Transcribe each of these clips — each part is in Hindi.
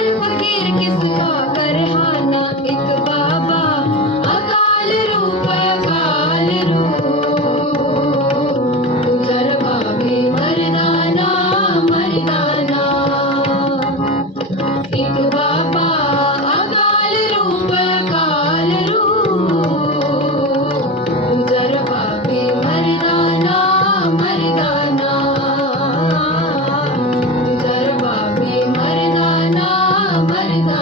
फकीर किसका? करहाना एक बाबा Thank God.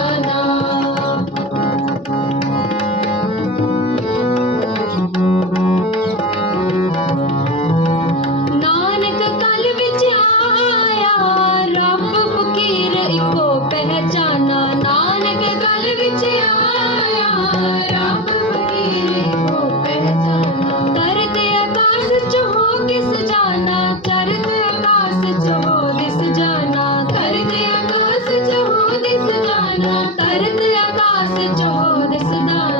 ス調ですな。